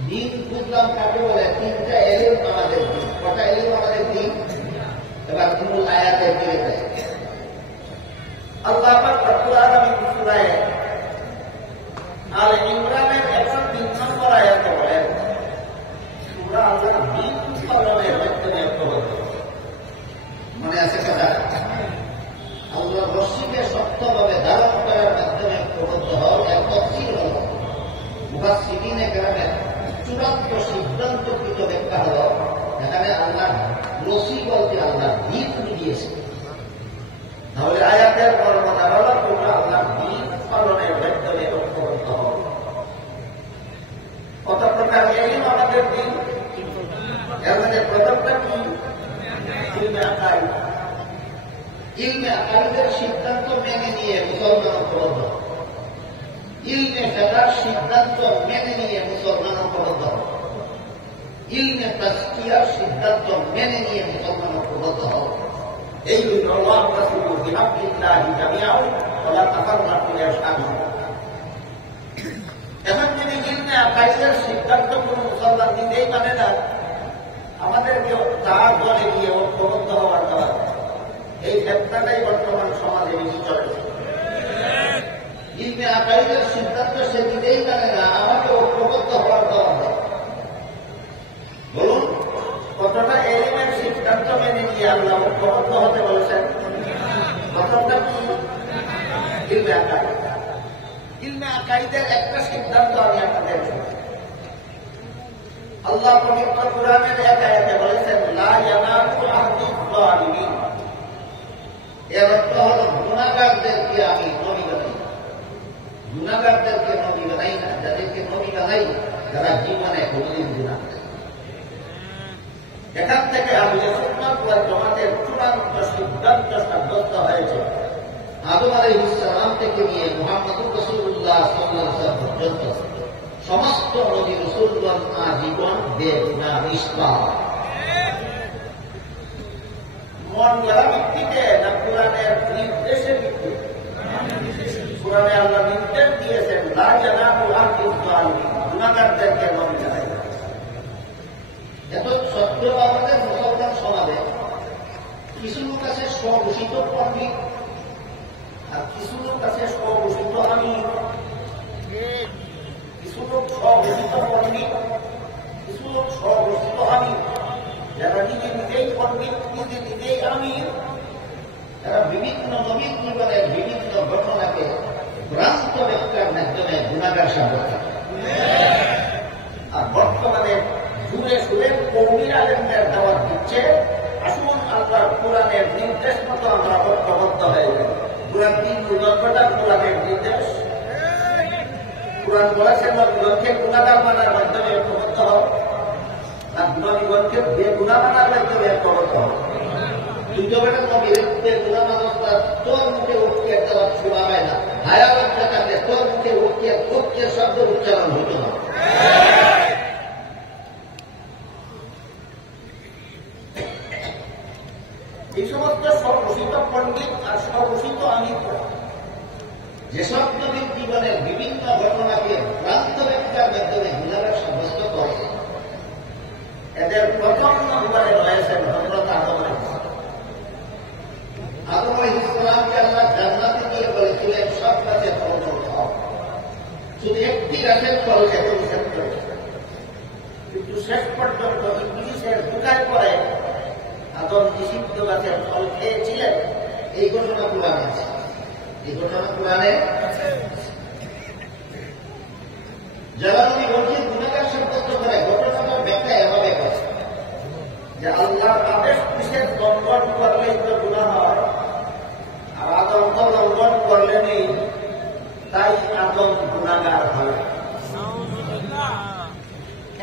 দিন বুঝলাম কাকে বলে? তিনটা এলিম আমাদের দিন। কটা এলিম আমাদের দিন? এবার মূল আয়াতে ফিরে যায়। আল্লাহ পাক রব্বুল আলামিন সূরা আলে ইমরানের 103 নম্বর আয়াতে বলেন, তোমরা আল্লাহর দিন পালনের মাধ্যমে প্রবদ্ধ। মনে আছে কথা? আল্লাহর রশিকে শক্তভাবে ধারণ করার মাধ্যমে প্রবদ্ধ হও। এর তফসিল হল মুফাসসিরিনে কেরামের চূড়ান্ত সিদ্ধান্তকৃত ব্যাখ্যা হল, এখানে আল্লাহর রশি বলতে আল্লাহর দিন দিয়েছে। তাহলে আয়াতের মর্মটা হল তোমরা আল্লাহর দিন পালনের মাধ্যমে প্রবদ্ধ হও। কত প্রকার এলিম আমাদের দিন, এর মধ্যে প্রথমটা কি? ইলমে আকাইদ। ইলমে আকাইদের সিদ্ধান্ত মেনে নিয়ে মুসলমান প্রবদ্ধ। ইলমে ফিকহের সিদ্ধান্ত মেনে নিয়ে মুসলমান প্রবদ্ধ। ইলমে তাজকিয়ার সিদ্ধান্ত মেনে নিয়ে মুসলমান প্রবদ্ধ হও। এই জন্য আল্লাহ রাসূল বিহাব্বিল্লাহি জামিআন ওয়া লা তাফাররাকু ইয়াশানু। এখন যদি ইলমে আকাইদের সিদ্ধান্ত কোন মুসলমান নিতেই মানে না, আমাদেরকে তার দলে গিয়ে ওর প্রবদ্ধ হওয়ার দরকার। এই ক্ষেত্রটাই বর্তমান সমাজে বেশি চলেছে। ইলমে আকাইদের সিদ্ধান্ত সে নিতেই মানে না, আমাকে ওর প্রবদ্ধ হওয়ার দরকার। বলুন কতটা এলিমের সিদ্ধান্ত মেনে নিয়ে আল্লাহ ওর প্রবদ্ধ হতে বলেছেন? প্রথমটা কি? ইলমে আকাইদ। ইলমে আকাইদের একটা সিদ্ধান্ত আমি আপনাদের আল্লাহ পবিত্র কুরআনের এক আয়াতে বলেছেন, লা ইয়ানালু আহদিয যালিমিন। এর অর্থ হল গুনাহগারদেরকে আমি নবী বানাই। গুনাহগারদেরকে নবী বানাই না, যাদেরকে নবী বানাই যারা জীবনে কোনদিন গুনাহ করে। এখান থেকে আহলে সুন্নাত ওয়াল জামাতের চূড়ান্ত সিদ্ধান্ত সাব্যস্ত হয়েছে, আদম আলাইহিস সালাম থেকে নিয়ে মুহাম্মদুর রাসূলুল্লাহ সাল্লাল্লাহু আলাইহি ওয়াসাল্লাম পর্যন্ত সমস্ত নবী রাসূলগণ আজীবন বেগুনাহ নিষ্পাপ। মন গড়া ভিত্তিতে না কুরআনের নির্দেশের ভিত্তিতে? কুরআনে আল্লাহ নির্দেশ দিয়েছেন, লা ইয়ানালু আহদিয যালিমিন, গুনাহগারদেরকে নবী বানাই না। এত সত্ত্বেও আমাদের মুসলমান সমাজে কিছু লোক আছে স্বঘোষিত পণ্ডিত, আর কিছু লোক আছে স্বঘোষিত আমির। কিছু লোক স্বঘোষিত পণ্ডিত, কিছু লোক স্বঘোষিত আমির, যারা নিজে নিজেই পণ্ডিত, নিজে নিজেই আমির। তারা বিভিন্ন নবীর জীবনের বিভিন্ন ঘটনাকে ভ্রান্ত ব্যাখ্যার মাধ্যমে গুনাহগার সাব্যস্ত করে। আর বর্তমানে সুরে সুরে কওমি আলেমদের দাওয়াত দিচ্ছে, আসুন আল্লাহর কোরআনের নির্দেশ মতো আমরা ঐক্যবদ্ধ হয়ে যাই। পুরান 3 ঘন্টা কোরআনের নির্দেশ। কোরআন বলেছে নবীগণকে গুনাহগার মানার মাধ্যমে ঐক্যবদ্ধ হও, আর নবীগণকে বেগুনাহ মানার মাধ্যমে ঐক্যবদ্ধ হও। দুটো বেটা নবীর বেগুনাহ মানবতা তোর মুখে উঠিয়ে দাওয়াত শোনা হয় না, হায়াত থাকলে তোর মুখে উঠিয়ে শব্দ উচ্চারণ হতো না। এই সমস্ত স্বঘোষিত পণ্ডিত আর স্বঘোষিত আমির যেসব নবীর জীবনের বিভিন্ন ঘটনাকে ভ্রান্ত ব্যাখ্যার মাধ্যমে গুনাহগার সাব্যস্ত করে, এদের প্রথম নম্বরে রয়েছেন হযরত আদম আলাইহিস সালাম। আদম আলাইহিস সালামকে আল্লাহ জান্নাতে দিয়ে বলেছিলেন, সব গাছের ফল খাও, শুধু একটি গাছের ফল খেতে নিষেধ করেছিলেন। কিন্তু শেষ পর্যন্ত ইবলীসের ধোঁকায় পড়ে আদম নিষিদ্ধ গাছের ফল খেয়েছিলেন। এই ঘটনা কোরআনে আছে। এই ঘটনা কোরআনে যারা নবী বলছেন গুনাহগার সাব্যস্ত করে, ঘটনাটার ব্যাখ্যা এভাবে করে যে আল্লাহর আদেশ নিষেধ লঙ্ঘন করলেই তো গুনাহ হয়, আর আদম তো লঙ্ঘন করলেনই, তাই আদম গুনাহগার হয়।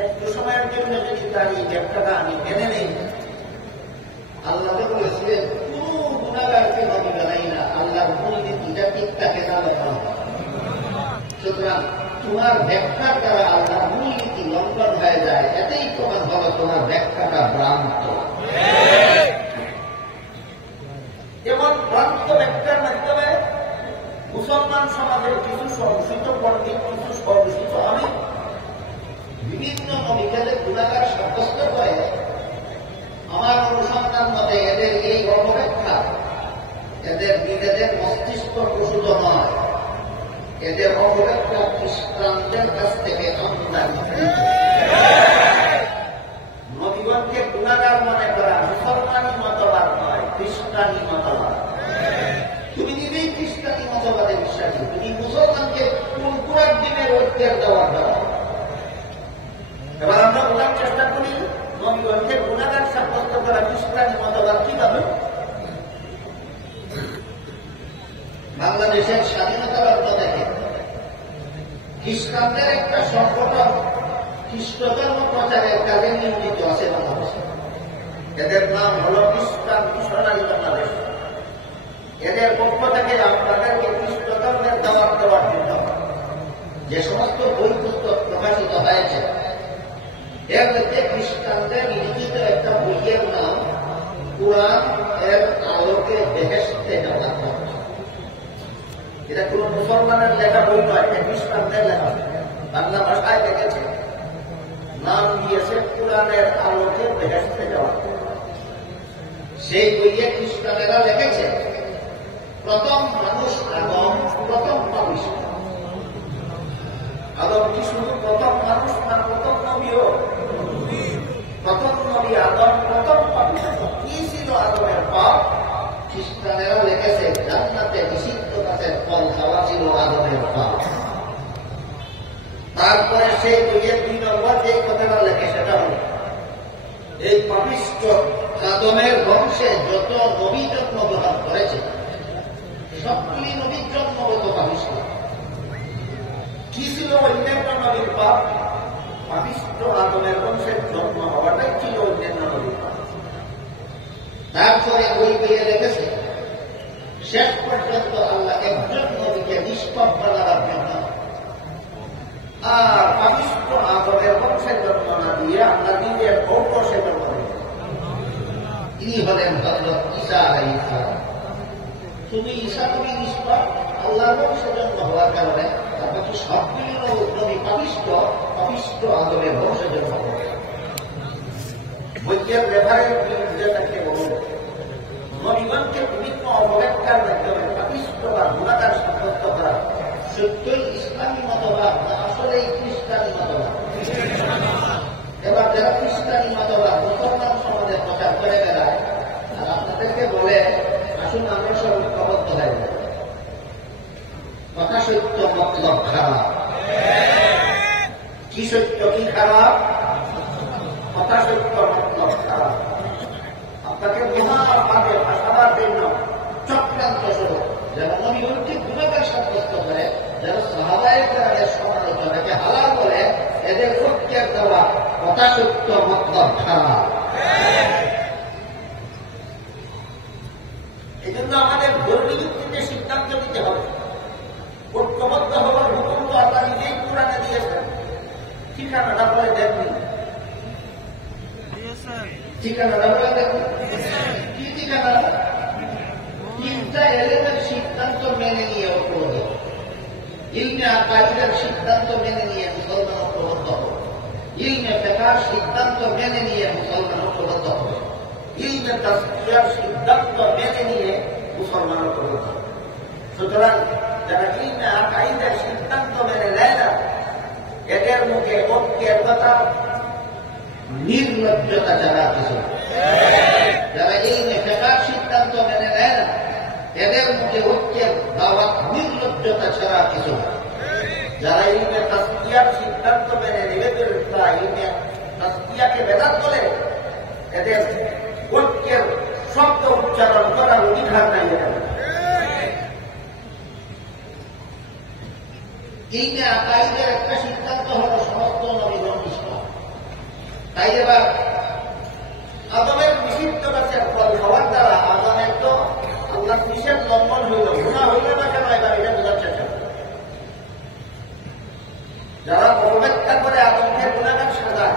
একটু সময়ের জন্য যদি তার এই ব্যাখ্যাটা আমি মেনে নেই, আল্লাহ বলেছিলেন কোন গুনাহগারকে নবী বানাই না, আল্লাহর মূল নীতিটা ঠিক থাকে না। সুতরাং তোমার ব্যাখ্যার দ্বারা আল্লাহর মূল নীতি লঙ্ঘন হয়ে যায়, এতেই তোমার হলো তোমার ব্যাখ্যাটা ভ্রান্ত। এবং ভ্রান্ত ব্যাখ্যার মাধ্যমে মুসলমান সমাজের কিছু স্বঘোষিত পণ্ডিত, কিছু স্বঘোষিত আমির বিভিন্ন নবীকে গুনাহগার সাব্যস্ত করে। আমার অনুসন্ধান মতে এদের এই অপব্যাখ্যা এদের নিজেদের মস্তিষ্ক প্রসূত নয়, এদের অপব্যাখ্যা খ্রিস্টানদের কাছ থেকে আমদানি। নবীগণকে গুণাগার মনে করা মুসলমানি মতবাদ নয়, খ্রিস্টানি মতবাদ। তুমি নিজেই খ্রিস্টানি মতবাদে বিশ্বাসী, তুমি মুসলমানকে কুরআন দ্বীনের ঐক্যের দেওয়া দাও। এবার আমরা বোঝার চেষ্টা করি নবীগণকে গুণাগার সাব্যস্ত করা খ্রিস্টানি মতবাদ কিভাবে। বাংলাদেশের স্বাধীনতা লগ্ন থেকে খ্রিস্টানদের একটা সংগঠন খ্রিস্ট ধর্ম প্রচারের কাজে নিয়োজিত আছে বাংলাদেশে। এদের নাম হল খ্রিস্টান মিশনারি বাংলাদেশ। এদের পক্ষ থেকে আপনাদেরকে খ্রিস্ট ধর্মের দাওয়াত দেওয়ার জন্য যে সমস্ত বই পুস্তক প্রকাশিত হয়েছে এর মধ্যে খ্রিস্টানদের লিখিত একটা বইয়ের নাম কুরআন এর আলোকে বেহেশতে যাওয়া। এটা কোন মুসলমানের লেখা বই নয়, এটা খ্রিস্টানদের লেখা। বাংলা ভাষায় লিখেছে, নাম দিয়েছে কুরআনের আলোকে বেহেশতে যাওয়া। সেই বইয়ে খ্রিস্টানেরা লিখেছে প্রথম মানুষ আদম, প্রথম পাপিষ্ঠ। আদম কি শুধু প্রথম মানুষ না প্রথম নবীও? প্রথম নবী আদম, প্রথম পাপিষ্ঠ। কি ছিল আদমের পাপ? খ্রিস্টানেরা লিখেছে জান্নাতে নিষিদ্ধ গাছের ফল খাওয়া ছিল আদমের পাপ। তারপরে সেই বইয়ের 2 নম্বর যে কথাটা লেখে সেটা হল এই পাপিষ্ঠ আদমের বংশে যত নবী জন্মগ্রহণ করেছে সবগুলি নবীর জন্মগত পাপিষ্ঠ। কি ছিল অন্যান্য নবীর পাপ? পাপিষ্ঠ আদমের বংশের জন্ম হওয়াটাই ছিল অন্যান্য নবীর পাপ। তারপরে ওই বইয়ে লেগেছে শেষ পর্যন্ত আল্লাহ একজন নবীকে নিষ্পাপ বানাবার জন্য আর পাপিষ্ঠ আদমের বংশের জন্ম না দিয়ে আমরা নিজের বংশে জন্ম দিই। তিনি হলেন হযরত ঈসা আলাইহিস সালাম। তুমি ঈসা নবী নিষ্পাপ আল্লাহর বংশে জন্ম হওয়ার কারণে বাকি সবগুলি নবী পাপিষ্ঠ, পাপিষ্ঠ আদমের বংশে জন্ম হবে। বৈজ্ঞানিক রেফারেন্স বিরুদ্ধে তাকে বলুন নবীগণকে বিভিন্ন অপব্যাখ্যার মাধ্যমে পাপিষ্ঠ বা গুণাগার সাব্যস্ত করা সত্যই ইসলামী মতবাদ না আসলেই খ্রিস্টানি মতবাদ? এবার যারা খ্রিস্টানি মতবাদ মুসলমান সমাজে প্রচার করে বেড়ায় আর আপনাদেরকে বলে আসুন আমরা সব ঐক্যবদ্ধ হয়ে যাই, কথা সত্য মতলব খারাপ। কি সত্য কি খারাপ? কথা সত্য মতলব খারাপ। আপনাকে মহাভাবে ভাষাবার জন্য চক্রান্ত স্বরূপ যারা নবীগণকে গুণাগার সাব্যস্ত করে, যারা সাহাবায়ে কেরামের সমালোচনাকে হালাল বলে, এদের প্রত্যেক দেওয়া কথা সত্য মতলব খারাপ। এই জন্য আমাদের ধর্মীয় ভিত্তিতে সিদ্ধান্ত নিতে হবে। ঐক্যবদ্ধ হওয়ার হুকুম তো আল্লাহ নিজেই কোরআনে দিয়েছেন। ঠিকানাটা বলে দেখুন, ঠিকানাটা বলে দেখুন কি ঠিকানা? 3টা এলেমের সিদ্ধান্ত মেনে নিয়ে ঐক্যবদ্ধ। ইলমে আকাইদার সিদ্ধান্ত মেনে নিয়ে মুসলমান ঐক্যবদ্ধ হবে। ইলমে ফিকহের সিদ্ধান্ত মেনে নিয়ে মুসলমান ঐক্যবদ্ধ হবে। ইলমে তাফসীরের সিদ্ধান্ত মেনে নিয়ে মুসলমান ঐক্যবদ্ধ হবে। সুতরাং যারা ইলমে আকাইদার সিদ্ধান্ত মেনে নেয় না এদের মুখে ঐক্যের কথা নির্লজ্জতা ছাড়া কিছু। যারা ইলমে ফিকহের সিদ্ধান্ত মেনে নেয় না এদের মুখে ঐক্যের দাওয়াত নির্লজ্জতা ছাড়া কিছু। যারা ইলমে তাসকিয়ার সিদ্ধান্ত মেনে নেবে তা ইলমে তাসকিয়াকে বেদাত বলে এদের ঐক্যের শব্দ উচ্চারণ করার অধিকার নাই। ইলমে আকাইদের একটা সিদ্ধান্ত হল সমস্ত নবীগণ ইসলাম। তাই এবার আদমের নিষিদ্ধ গাছের ফল খাওয়ার দ্বারা আদমের তো আল্লাহ নিষেধ লঙ্ঘন হইল, গুনাহ হইল না কেন? এবার এটা বোঝার চেষ্টা করে যারা অপব্যাখ্যা করে আদমকে গুনাহগার সাজায়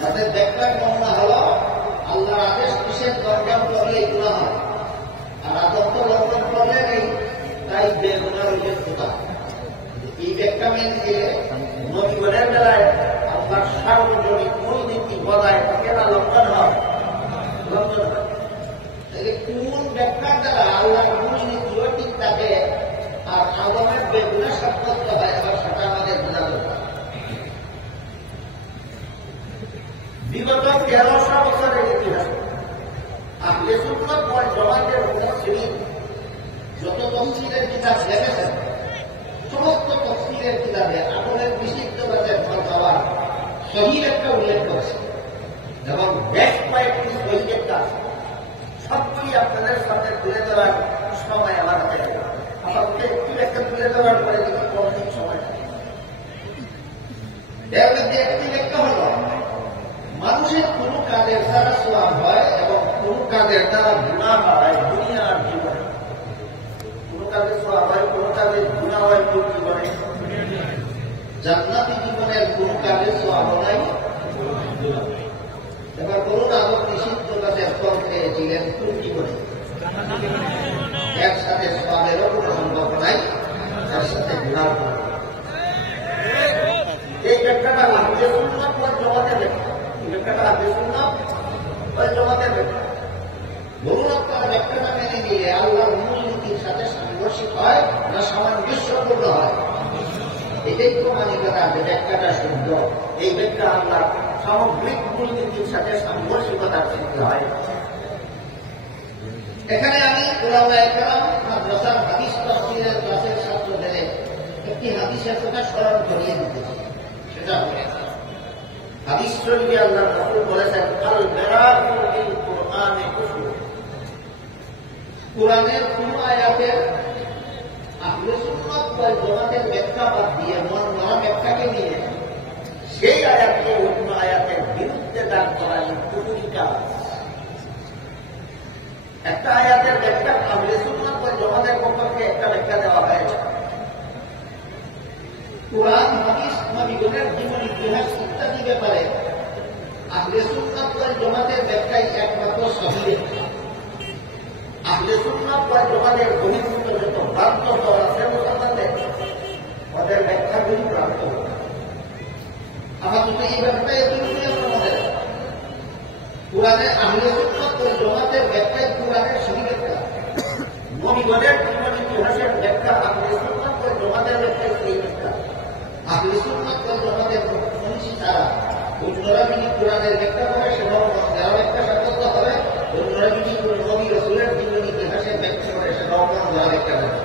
তাদের ব্যাখ্যার বর্ণনা হল আল্লাহর আদেশ নিষেধ লঙ্ঘন করলেই গুনাহ হয়, আর আদম তো লঙ্ঘন করলে নেই, তাই বেগুনাহ হইলে খোদা। এই ব্যাখ্যা মেনে দিয়ে নবীগণের বেলায় আল্লাহর সার্বজনীন মূলনীতি বল আল্লাহর মূল নীতিও ঠিক থাকে, আর আদমের বেগুনা সাব্যস্ত হয়, এবার সেটা আমাদের গুণা দরকার। বিগত 1300 বছরের ইতিহাস আহলে সুন্নাত ওয়াল জামাতের মুফাসসিরিন যত তাফসীরের কিতাব লিখেছেন, সমস্ত তাফসীরের কিতাবে আমলের বিশুদ্ধতার ফতোয়া সহিহ একটা উল্লেখ করেছে, এবং বেশ কয়েকটি সহিহ একটা সবগুলি আপনাদের সামনে তুলে ধরার সময় আমার হাতে নেই। আমাকে একটু একটা তুলে ধরার পরে দেখি কতদিন সময় থাকে। এর মধ্যে একটি ব্যাখ্যা হল, মানুষের কোন কাজের দ্বারা সওয়াব হয় এবং কোন কাজের দ্বারা গুনাহ হয় দুনিয়ার জীবনে। কোন কাজের সওয়াব হয়, কোন কাজের গুনাহ হয় কোন জীবনে? জান্নাতি জীবনের কোন কাজের সওয়াব নাই। এবার বলুন, আদম নিষিদ্ধ কাজের ফল পেয়েছিলেন কোন জীবনে? একসাথে সওয়াবেরও কোন সম্পর্ক নাই, তার সাথে গুনাহ। এই ব্যাখ্যাটা আহলে সুন্নাত ওয়াল জামাতের ব্যাখ্যা। ব্যাখ্যাটা আহলে সুন্নাত ওয়াল জামাতের ব্যাখ্যা। বলুন, আপনার ব্যাখ্যাটা মেনে নিলে আল্লাহর মূল নীতির সাথে সাংঘর্ষিক হয় না সামঞ্জস্যপূর্ণ হয়? এটাই প্রমাণিকতা যে ব্যাখ্যাটা শুদ্ধ। এই ব্যাখ্যা আল্লাহর সামগ্রিক মূলনীতির সাথে সাংঘর্ষিকতার সৃষ্টি হয়। এখানে আমি উলামায়ে কেরাম মাদ্রাসার হাদিস তাফসীরের ক্লাসের ছাত্রদের একটি হাদিসের কথা স্মরণ করিয়ে দিতে চাই। সেটা হলো, হাদিস শরীফে আল্লাহর রাসূল বলেছেন, আল বেরাতু ফিল কুরআনে কুফর। কুরআনের কোন আয়াতের আহলে সুন্নাত ওয়াল জামাতের ব্যাখ্যা বাদ দিয়ে মন গড়া ব্যাখ্যাকে নিয়ে সেই আয়াতকে অন্য আয়াতের বিরুদ্ধে দাঁড় করানো কুফরি কাজ। একটা আয়াতের ব্যাখ্যা আহলে সুন্নাত ওয়াল জামাতের পক্ষ থেকে একটা ব্যাখ্যা দেওয়া হয়েছে। কুরআন, হাদিস, নবীগণের জীবন ইতিহাস ইত্যাদি ব্যাপারে আহলে সুন্নাত ওয়াল জামাতের ব্যাখ্যাই একমাত্র সহিহ। আহলে সুন্নাত ওয়াল জামাতের বহির্ভূত যত ভ্রান্ত দল আছে মুসলমানদের, ওদের ব্যাখ্যাগুলি ভ্রান্ত। আমার যদি এই ব্যাপারটা এতটুকুই আমরা মনে রাখি, কুরআনে আহলে সুন্নাত ওয়াল জামাতের ব্যাখ্যাই কুরআনের সহিহ ব্যাখ্যা। নবীগণের জীবন ইতিহাসের ব্যাখ্যা আহলে সুন্নাত ওয়াল জামাতের ব্যাখ্যাই সহিহ ব্যাখ্যা। আহলে সুন্নাত ওয়াল জামাতের মনীষী ছাড়া অন্যরা যদি কুরআনের ব্যাখ্যা করে সেটাও যারা ব্যাখ্যা সাব্যস্ত হবে, অন্যরা যদি নবী রাসূলের জীবন ইতিহাসের ব্যাখ্যা করে সেটাও যারা ব্যাখ্যা করে।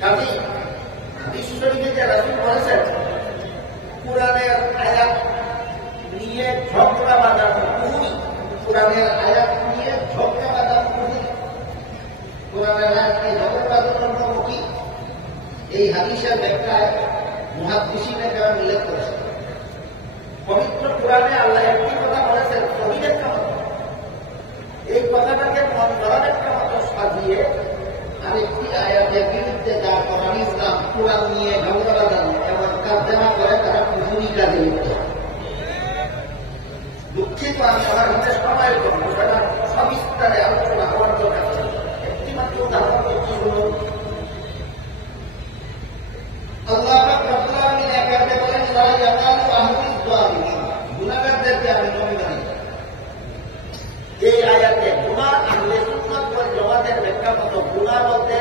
কাজেই হাদিস শরীফে যে রাসূল বলেছেন কুরআনের আয়াত নিয়ে ঝগড়া বাঁধানো কুফরি, কুরআনের আয়াত নিয়ে ঝগড়া বাঁধানো কুফরি, কুরআনের আয়াত নিয়ে ঝগড়া বাঁধানোর মুখী, এই হাদিসের ব্যাখ্যায় মুহাদ্দিসিনে কেরাম উল্লেখ করেছেন। পবিত্র কুরআনে আল্লাহ একটি কথা বলেছেন সহিহ ব্যাখ্যা মতো, এই কথাটাকে মন গড়া ব্যাখ্যা মতো সাজিয়ে আরেকটি আয়াতের বিরুদ্ধে দাঁড় করানো ইসলাম কুরআন নিয়ে ঝগড়া বাঁধানো এমন কাজ যারা করে তারা কুফরি কাজে লিপ্ত। দুঃখিত, আমি আমার হাতে সময় করব, সেটা সবিস্তারে আলোচনা হওয়ার দরকার। একটি মাত্র উদাহরণ দিচ্ছি, শুনুন। আল্লাহ পাক রব্বুল আলামিন এক আয়াতে বলেন, লা ইয়াকালু আহলুল যালিমিন, গুনাহগারদেরকে আমি নবী বানাই। এই আয়াতে গুনাহ আহলে সুন্নাত ওয়াল জামাতের ব্যাখ্যা মতো গুনাহ বলতে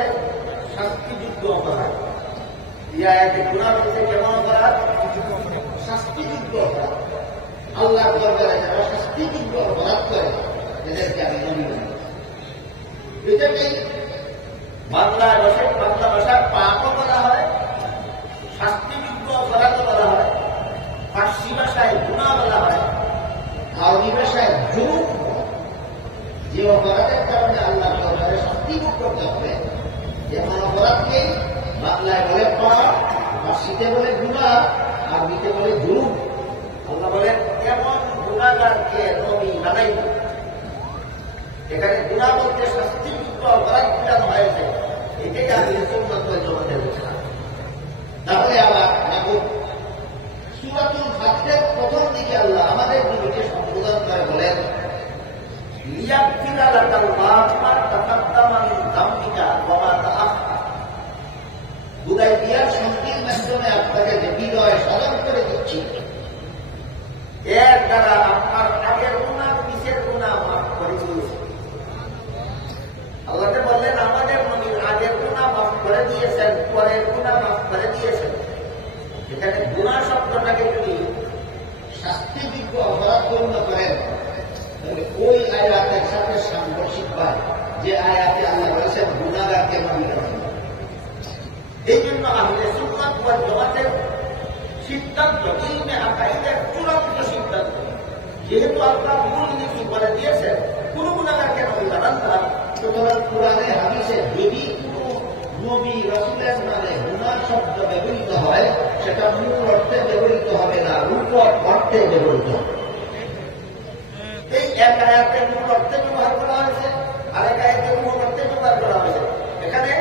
শাস্তিযোগ্য অপরাধ। এই আয়াতে গুনাহ বলতে কেমন অপরাধ? শাস্তিযোগ্য অপরাধ। আল্লাহর দরবারে যারা শাস্তিযোগ্য অপরাধ করে এদেরকে আমি নবী বানাই। এটাকেই বাংলা ভাষার পাপও বলা হয়, শাস্তিযোগ্য অপরাধ বলা হয়, ফার্সি ভাষায় গুনাহ বলা হয়, আরবি ভাষায় জুলুম। যে অপরাধের কারণে আল্লাহ দরবারে শাস্তি ভোগ করতে হবে, যেমন অপরাধকেই বাংলায় বলে পাপ, ফার্সিতে বলে গুনাহ, আরবিতে বলে জুলুম। আল্লাহ বলেন এমন গুনাহগারকে নবী বানাই। এখানে গুনাহ বলতে শাস্তিযুক্ত অপরাধ বোঝানো হয়েছে, এটাই আহলে সুন্নাত ওয়াল জামাতের ব্যাখ্যা। তাহলে আবার দেখুন, সূরাতুল ফাতহের প্রথম দিকে আল্লাহ আমাদের নবীকে সম্বোধন করে বলেন, লিয়াগফিরা লাকাল্লাহু মা তাকাদ্দামা মিন যামবিকা ওয়া মা তাআখার। হুদায়বিয়ার সন্ধির মাধ্যমে আপনাকে যে বিজয় সাধন করে দিচ্ছি, এর দ্বারা আপনার আগের গুনাহ পিছের গুনাহ মাফ করে দিয়েছে। আল্লাহকে বললেন যে আয়াতে আল্লাহ বলেছেন গুনাহগারকে মাফ করেন। এই জন্য আহলে সুন্নাত ওয়াল জামাতের সিদ্ধান্ত, ইলমে আকাইদের চূড়ান্ত সিদ্ধান্ত, যেহেতু আল্লাহ মূল নীতি বলে দিয়েছেন কোন গুনাহগারকে মাফ করেন না, সুতরাং কোরআনে হাদিসে যদি কোন নবী রাসূলের নামে গুনাহ শব্দ ব্যবহৃত হয় সেটা মূল অর্থে ব্যবহৃত হবে না, রূপক অর্থে ব্যবহৃত হবে। এই এক আয়াতে মূল অর্থে ব্যবহার করা হয়েছে, আরেক আয়াতে মূল অর্থে ব্যবহার করা হয়েছে। এখানে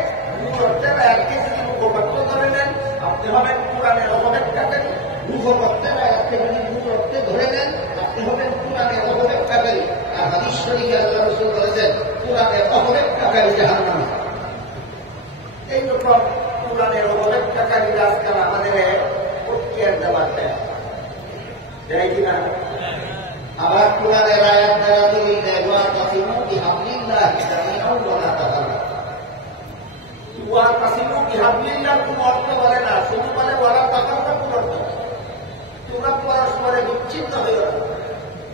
মূল অর্থের আয়াতকে যদি রূপক ধরে নেন আপনি হবেন কোরআনের অপব্যাখ্যাকারী, রূপক অর্থের আয়াতকে যদি মূল অর্থে ধরে নেন আপনি হবেন কোরআনের অপব্যাখ্যাকারী। আর হাদিস শরীফে আল্লাহ রাসূল বলেছেন কোরআনের অপব্যাখ্যাকারী জাহান্নামী। এইরকম কোরআনের অপব্যাখ্যাকারীরা আজকাল আমাদের প্রক্রিয়ার জবাব দেয়, দেয় কিনা? আবার কোরআনের আয়াত দ্বারা দলিল দেয় ওয়াতাসিমু বিহাবলিল্লাহি জামিআন ওয়া লা তাফাররাকু। ওয়াতাসিমু বিহাবলিল্লাহ কোন অর্থ বলে না, শুধু বলে ওয়া লা তাফাররাকু অর্থ। তোমরা পরস্পরে বিচ্ছিন্ন হইও না,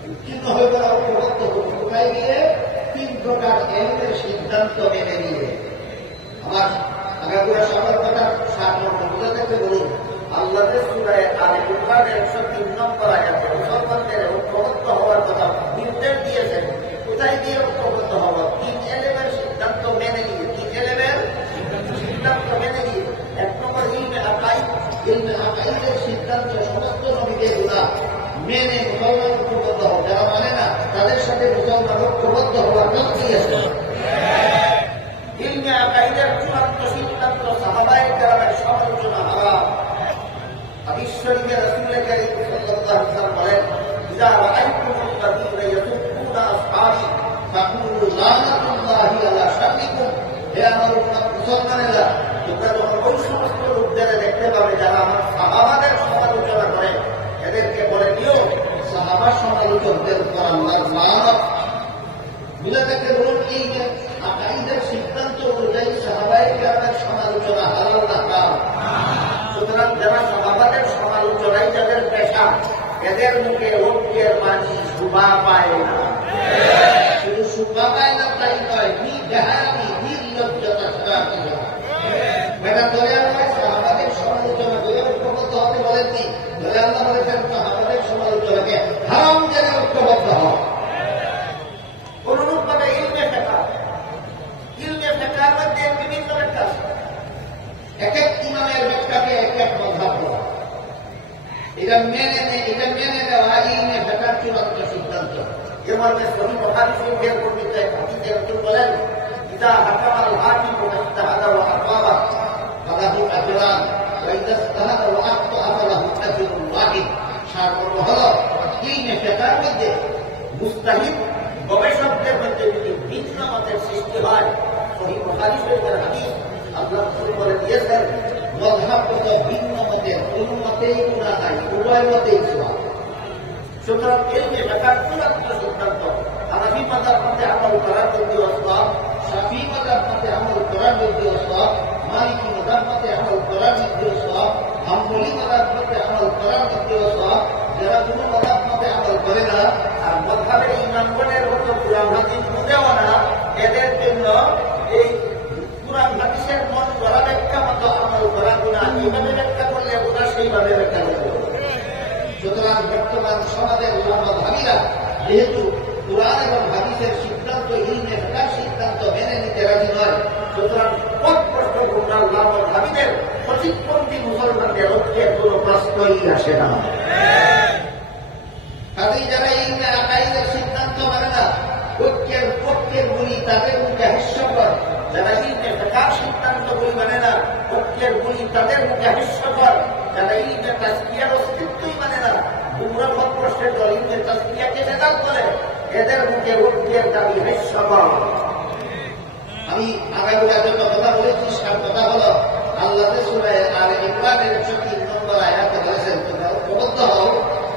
বিচ্ছিন্ন হইবে না, ঐক্যবদ্ধ হইবে। কোথায় গিয়ে? 3 প্রকার ইলমের সিদ্ধান্ত মেনে নিয়ে। আমার আগাগোড়া সবার কথা 7 নম্বর বুঝে দেখতে বলুন। আল্লাহর সূরা আলে ইমরানের 103 নম্বর আয়াতে মুসলমানদের ঐক্যবদ্ধ হওয়ার কথা নির্দেশ দিয়েছেন। কোথায় গিয়ে ঐক্যবদ্ধ হওয়া? 3 এলেমের সিদ্ধান্ত মেনে নিয়ে। 3 এলেমের সিদ্ধান্ত মেনে নিয়ে। 1 নম্বর ইলমে আকাইদ। ইলমে আকাইদের সিদ্ধান্ত সমস্ত নবীদের গুনাহ মেনে মুসলমান ঐক্যবদ্ধ হওয়া। যারা মানে না তাদের সাথে মুসলমান ঐক্যবদ্ধ হওয়ার নাম দিয়েছে। ইলমে আকাইদের চূড়ান্ত সিদ্ধান্ত সাহাবায়ে কেরামের সমালোচনা হারাম। হাদিস শরীফে রাসূল কারীম সাল্লাল্লাহু আলাইহি ওয়াসাল্লাম বলেন ইযা রাআইতুমুল লাযীনা ইয়াসুবুনা আসহাবি ফাকুলু লানাতুল্লাহি আলা শাররিকুম। হে আমার উম্মত মুসলমানেরা, তোমরা যখন ওই সমস্ত লোকদের দেখতে পাবে যারা আমার সাহাবাদের সমালোচনা করে এদেরকে বলে দিও সাহাবা সমালোচকদের উপর আল্লাহর লানত। বুঝে দেখতে বলুন এই যে আকাইদের সিদ্ধান্ত অনুযায়ী সাহাবায়ে কেরামের সমালোচনা হালাল না হারাম? সুতরাং যারা সাহাবাদের সমালোচনাই যাদের পেশা এদের মুখে ঐক্যের বাণী শোভা পায় না। শুধু শোভা পায় না তাই নয়, বেহায়ামি নির্লজ্জতা ছাড়া কিছু না। বেটা ধরে আল্লাহ সাহাবাদের সমালোচনা করে ঐক্যবদ্ধ হতে বলেননি, ধরে আল্লাহ বলেছেন সাহাবাদের সমালোচনাকে হারাম জেনে ঐক্যবদ্ধ হও। অনুরূপভাবে ইলমে ফিকহের মধ্যে বিভিন্ন ব্যাখ্যা আছে। এক এক ইমামের ব্যাখ্যাকে এক এক মাযহাব বলা। এটা মেনে নেওয়া ইলমে ফিকহের চূড়ান্ত সিদ্ধান্ত। এর মধ্যে সহিহ বুখারী শরীফের বর্ণিত এক হাদীসে রাসূল বলেন ইযা হাকামাল হাকিমু ফাইজতাহাদা ওয়া আসাবা ফালাহু আজরান ওয়া ইযা ইজতাহাদা ওয়া আখতা ফালাহু আজরুন ওয়াহিদ। সারমর্ম হলো ইলমে ফিকহের মধ্যে মুজতাহিদ গবেষকদের মধ্যে যদি ভিন্ন মতের সৃষ্টি হয়, সহিহ বুখারী শরীফের হাদিস আল্লাহ রাসূল বলে দিয়েছেন মাযহাব হলো ভিন্ন মতের, কোন মতেই গুনাহ নাই, উভয় মতেই সওয়াব। সুতরাং ইলমে ফিকহের চূড়ান্ত সিদ্ধান্ত হানাফি মাযহাব মতে আমল করার মধ্যে সওয়াব, শাফিঈ মাযহাব মতে আমল করার মধ্যে সওয়াব, মালিকি মাযহাব মতে আমল করার মধ্যে সওয়াব, হাম্বলি মাযহাব মতে আমল করার মধ্যে সওয়াব। যারা কোনো মাযহাব মতে আমল করে না আর মাযহাবের ইমামগণের মতো কুরআন হাদিস বুঝেও না, এদের জন্য এই কুরআন হাদিসের মন গড়া ব্যাখ্যা মতো আমল করা গুনাহ। এইভাবে ব্যাখ্যা করলে গুনাহ, সেইভাবে ব্যাখ্যা করতে হবে। সুতরাং বর্তমান সমাজের উলামা-ভাবীরা যেহেতু কুরআন এবং হাদিসের সিদ্ধান্ত ইলমে ফিকহের সিদ্ধান্ত মেনে নিতে রাজি নয়, সুতরাং পথভ্রষ্ট উলামা-ভাবীদের সঠিকপন্থী মুসলমানদের ঐক্যের কোনো প্রশ্নই আসে না। কাজেই যারা ইলমে আকাইদের সিদ্ধান্ত মানে না, ঐক্যের গুলি তাদের মুখে হাস্যকর। যারা ইলমে ফিকহের সিদ্ধান্ত গুলি মানে না, ঐক্যের গুলি তাদের মুখে হাস্যকর। যারা ইলমে তাজকিয়ার অস্তিত্বই মানে না, গুমরাহ পথভ্রষ্টের দল ইলমে তাজকিয়াকে বেদাত বলে, এদের মুখে ঐক্যের দাবি হাস্যকর। আমি আগাগোড়া যত কথা বলেছি সব কথা হলো আল্লাহ সূরা আলে ইমরানের 103 নম্বর আয়াতে বলেছেন তোমরা ঐক্যবদ্ধ হও,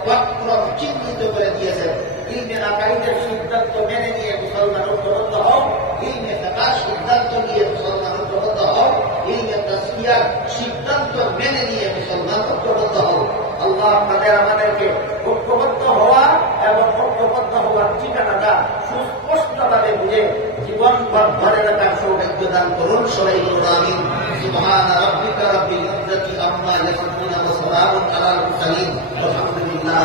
পথক্রম চিহ্নিত করে দিয়েছেন। ইলমে আকাইদের সিদ্ধান্ত মেনে নিয়ে মুসলমান ঐক্যবদ্ধ হও, ইলমে ফিকহের সিদ্ধান্ত নিয়ে মুসলমান ঐক্যবদ্ধ হও, ইলমে তাজকিয়ার সিদ্ধান্ত মেনে নিয়ে মুসলমান ঐক্যবদ্ধ হও। আল্লাহ আমাদেরকে ঐক্যবদ্ধ হওয়া এবং ঐক্যবদ্ধ হওয়ার ঠিকানাটা সুস্পষ্টভাবে বুঝে জীবন সম্পদ ধরে রাখার সৌভাগ্য দান করুন, সবাই বলুন আমিন। সুবহান রাব্বিকা রাব্বিল ইজ্জাতি আম্মা ইয়াসিফুন ওয়া সালামুন আলাল মুরসালিন, আলহামদুলিল্লাহ।